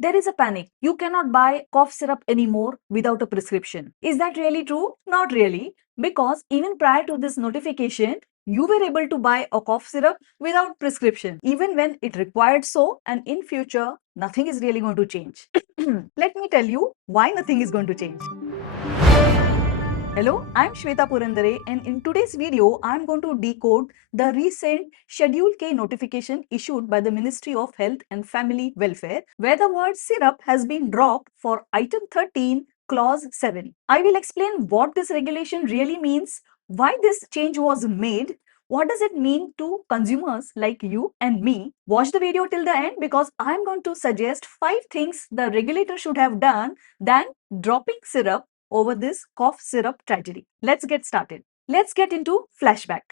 There is a panic. You cannot buy cough syrup anymore without a prescription. Is that really true? Not really, because even prior to this notification, you were able to buy a cough syrup without prescription, even when it required so, and in future, nothing is really going to change. Let me tell you why nothing is going to change. Hello, I'm Shweta Purandare, and in today's video, I'm going to decode the recent Schedule K notification issued by the Ministry of Health and Family Welfare, where the word syrup has been dropped for item 13, clause 7. I will explain what this regulation really means, why this change was made, what does it mean to consumers like you and me. Watch the video till the end because I'm going to suggest 5 things the regulator should have done than dropping syrup over this cough syrup tragedy. Let's get started. Let's get into flashback.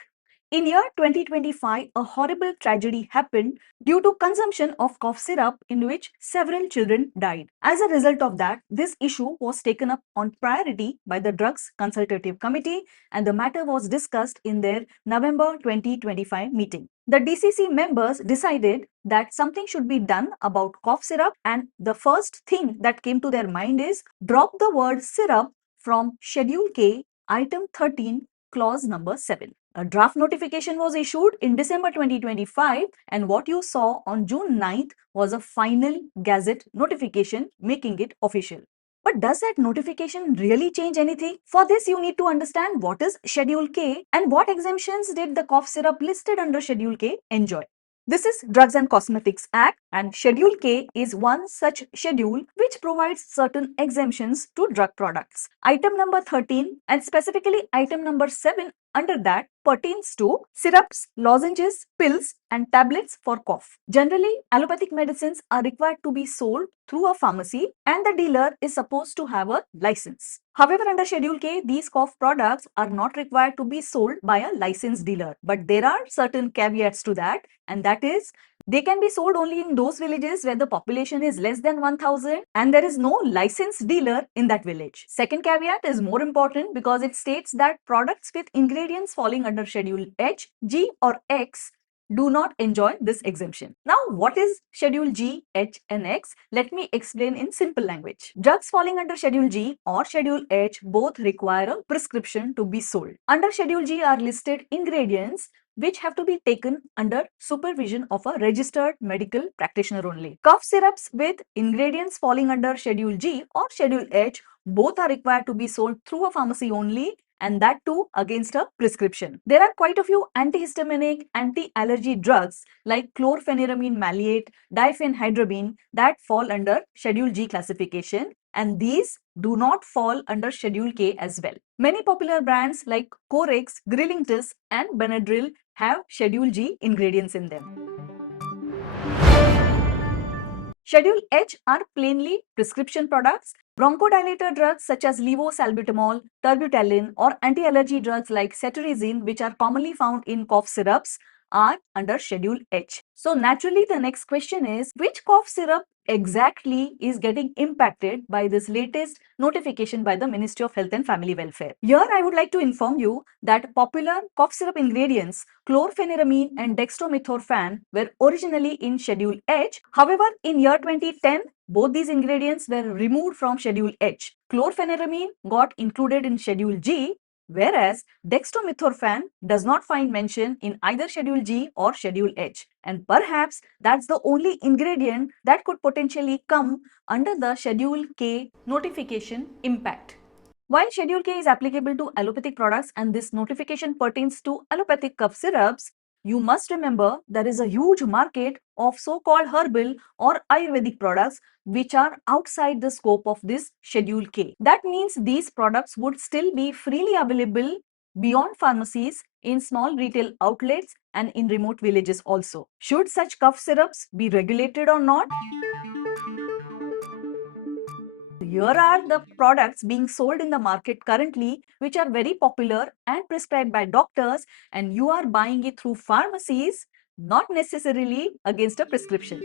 In year 2025, a horrible tragedy happened due to consumption of cough syrup in which several children died. As a result of that, this issue was taken up on priority by the Drugs Consultative Committee and the matter was discussed in their November 2025 meeting. The DCC members decided that something should be done about cough syrup, and the first thing that came to their mind is drop the word syrup from Schedule K, item 13, clause number 7. A draft notification was issued in December 2025, and what you saw on June 9th was a final Gazette notification making it official. But does that notification really change anything? For this, you need to understand what is Schedule K and what exemptions did the cough syrup listed under Schedule K enjoy. This is Drugs and Cosmetics Act, and Schedule K is one such schedule which provides certain exemptions to drug products. Item number 13 and specifically item number 7 under that pertains to syrups, lozenges, pills and tablets for cough. Generally, allopathic medicines are required to be sold through a pharmacy and the dealer is supposed to have a license. However, under Schedule K, these cough products are not required to be sold by a licensed dealer. But there are certain caveats to that, and that is they can be sold only in those villages where the population is less than 1000 and there is no licensed dealer in that village. Second caveat is more important because it states that products with ingredients falling under Schedule H, G or X do not enjoy this exemption. Now, what is Schedule G, H and X? Let me explain in simple language. Drugs falling under Schedule G or Schedule H both require a prescription to be sold. Under Schedule G are listed ingredients which have to be taken under supervision of a registered medical practitioner only. Cough syrups with ingredients falling under Schedule G or Schedule H both are required to be sold through a pharmacy only, and that too against a prescription. There are quite a few antihistaminic, anti-allergy drugs like chlorpheniramine maleate, diphenhydramine that fall under Schedule G classification, and these do not fall under Schedule K as well. Many popular brands like Corex, Grillintus and Benadryl have Schedule G ingredients in them. Schedule H are plainly prescription products. Bronchodilator drugs such as levosalbutamol, terbutaline or anti-allergy drugs like cetirizine, which are commonly found in cough syrups, are under Schedule H. So naturally the next question is, which cough syrup exactly is getting impacted by this latest notification by the Ministry of Health and Family Welfare? Here I would like to inform you that popular cough syrup ingredients chlorpheniramine and dextromethorphan were originally in Schedule H. However, in year 2010, both these ingredients were removed from Schedule H. Chlorpheniramine got included in Schedule G, whereas dextromethorphan does not find mention in either Schedule G or Schedule H. And perhaps that's the only ingredient that could potentially come under the Schedule K notification impact. While Schedule K is applicable to allopathic products and this notification pertains to allopathic cough syrups, you must remember there is a huge market of so-called herbal or Ayurvedic products which are outside the scope of this Schedule K. That means these products would still be freely available beyond pharmacies, in small retail outlets and in remote villages also. Should such cough syrups be regulated or not? Here are the products being sold in the market currently which are very popular and prescribed by doctors, and you are buying it through pharmacies, not necessarily against a prescription.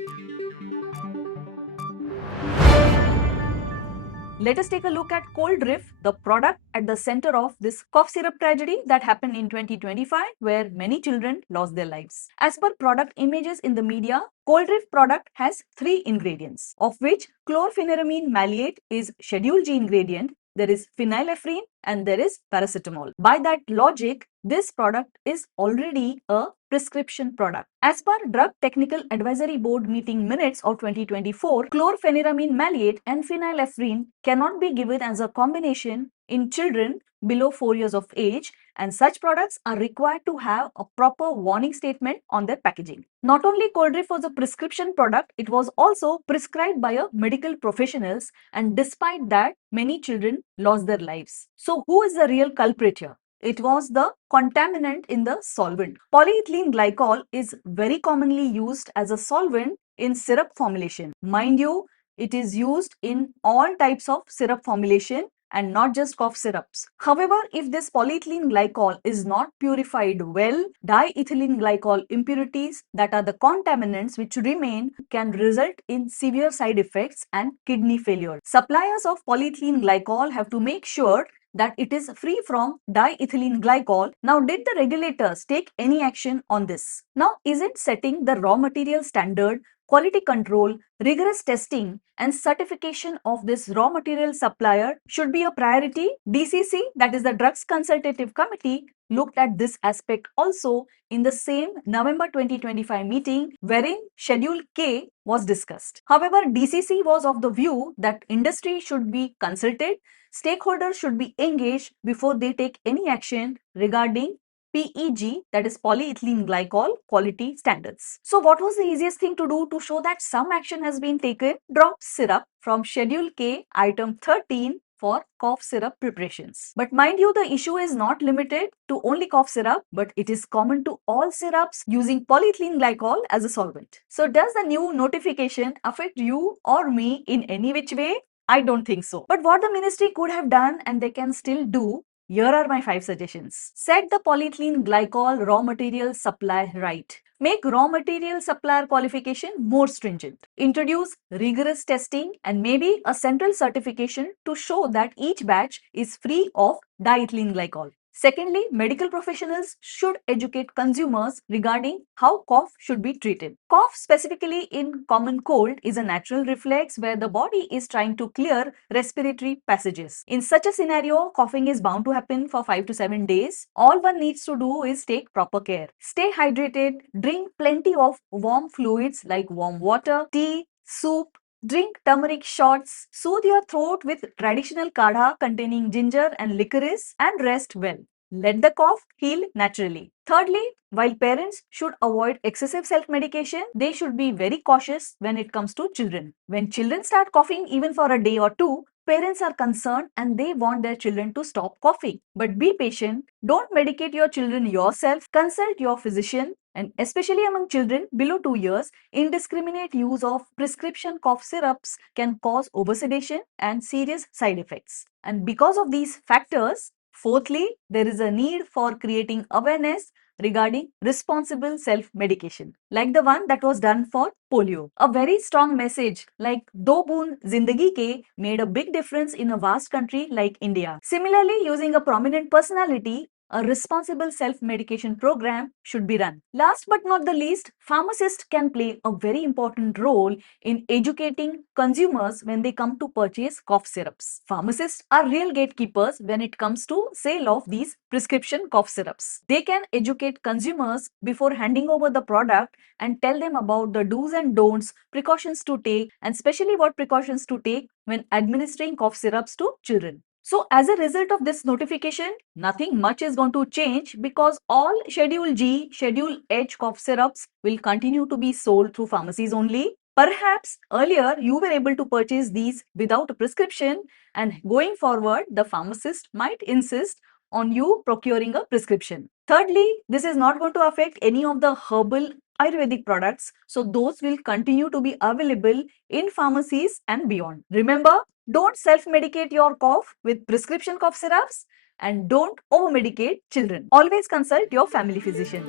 Let us take a look at Coldriff, the product at the center of this cough syrup tragedy that happened in 2025, where many children lost their lives. As per product images in the media, Coldriff product has 3 ingredients, of which chlorpheniramine maleate is Schedule G ingredient, there is phenylephrine, and there is paracetamol. By that logic, this product is already a prescription product. As per Drug Technical Advisory Board meeting minutes of 2024, chlorpheniramine maleate and phenylephrine cannot be given as a combination in children below 4 years of age, and such products are required to have a proper warning statement on their packaging. Not only Coldriff was a prescription product, it was also prescribed by a medical professionals, and despite that, many children lost their lives. So who is the real culprit here? It was the contaminant in the solvent. Polyethylene glycol is very commonly used as a solvent in syrup formulation. Mind you, it is used in all types of syrup formulation and not just cough syrups. However, if this polyethylene glycol is not purified well, diethylene glycol impurities that are the contaminants which remain can result in severe side effects and kidney failure. Suppliers of polyethylene glycol have to make sure that it is free from diethylene glycol. Now, did the regulators take any action on this? Now, is it setting the raw material standard, quality control, rigorous testing and certification of this raw material supplier should be a priority? DCC, that is the Drugs Consultative Committee, looked at this aspect also in the same November 2025 meeting wherein Schedule K was discussed. However, DCC was of the view that industry should be consulted, stakeholders should be engaged before they take any action regarding PEG, that is polyethylene glycol quality standards. So what was the easiest thing to do to show that some action has been taken? Drop syrup from Schedule K item 13 for cough syrup preparations. But mind you, the issue is not limited to only cough syrup, but it is common to all syrups using polyethylene glycol as a solvent. So does the new notification affect you or me in any which way? I don't think so. But what the ministry could have done and they can still do, here are my 5 suggestions. Set the polyethylene glycol raw material supply right. Make raw material supplier qualification more stringent. Introduce rigorous testing and maybe a central certification to show that each batch is free of diethylene glycol. Secondly, medical professionals should educate consumers regarding how cough should be treated. Cough, specifically in common cold, is a natural reflex where the body is trying to clear respiratory passages. In such a scenario, coughing is bound to happen for 5 to 7 days. All one needs to do is take proper care. Stay hydrated, drink plenty of warm fluids like warm water, tea, soup. Drink turmeric shots, soothe your throat with traditional kadha containing ginger and licorice, and rest well. Let the cough heal naturally. Thirdly, while parents should avoid excessive self-medication, they should be very cautious when it comes to children. When children start coughing even for a day or two, parents are concerned and they want their children to stop coughing. But be patient, don't medicate your children yourself, consult your physician, and especially among children below 2 years, indiscriminate use of prescription cough syrups can cause oversedation and serious side effects. And because of these factors, fourthly, there is a need for creating awareness regarding responsible self-medication, like the one that was done for polio. A very strong message like Do Boon Zindagi Ke made a big difference in a vast country like India. Similarly, using a prominent personality, a responsible self-medication program should be run. Last but not the least, pharmacists can play a very important role in educating consumers when they come to purchase cough syrups. Pharmacists are real gatekeepers when it comes to sale of these prescription cough syrups. They can educate consumers before handing over the product and tell them about the do's and don'ts, precautions to take, and especially what precautions to take when administering cough syrups to children. So as a result of this notification, nothing much is going to change because all Schedule G, Schedule H cough syrups will continue to be sold through pharmacies only. Perhaps earlier you were able to purchase these without a prescription, and going forward the pharmacist might insist on you procuring a prescription. Thirdly, this is not going to affect any of the herbal Ayurvedic products, so those will continue to be available in pharmacies and beyond. Remember, don't self-medicate your cough with prescription cough syrups and don't over-medicate children. Always consult your family physician.